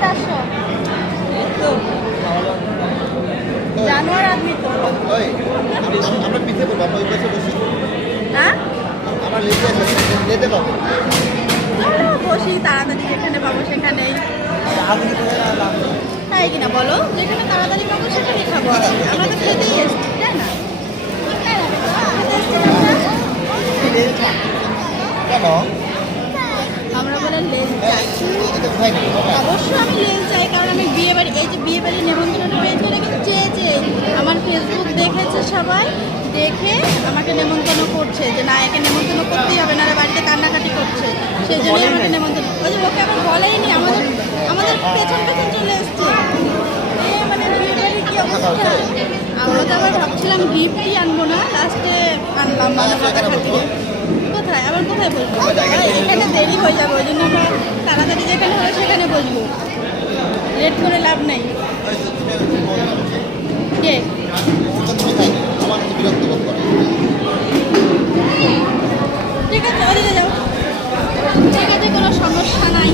400 জানোয়ার আদমি তো আমরা পিছিয়ে পড়বো, আমরা ওই পাশে বসি। হ্যাঁ আমার লেতে পাবো। চলো বসি, তাড়াতাড়ি যেখানে পাবো সেখানেই। তাই কিনা বলো, যেখানে তাড়াতাড়ি পাবো সেখানেই খাবো। আমরা তো খেতেই এসছি, তাই না? কেন? আমরা বলে লেজ চাই। অবশ্যই আমি লেজ চাই, কারণ আমি বিয়ে বাড়ি, এই যে বিয়ে বাড়ি নেমন্তন্ন পেয়েছি, ওটা কিন্তু চেয়ে আমার ফেসবুক দেখেছে সবাই, দেখে আমাকে নেমন্তন্ন করছে যে না, একে নেমন্তন্ন করতেই হবে, না বাড়িতে কান্নাকাটি করছে, সেই জন্যই আমাকে নেমন্তন্ন। ওই যে ওকে আমার বলেইনি, আমাদের আমাদের পেছন পেছন চলে এসছে। মানে বিয়ে বাড়ি কি অবস্থা! আমরা তো আবার ভাবছিলাম গিফটই আনবো না, লাস্টে আনলাম মানবতার খাতিরে। কোথায় আবার কোথায় বলবো? এখানে দেরি হয়ে যাবে, ওই জন্য আমরা তাড়াতাড়ি যেখানে হয় সেখানে বলবো, লেট করে লাভ নেই। কে ঠিক আছে, ওদিকে যাও। ঠিক আছে, কোনো সমস্যা নাই।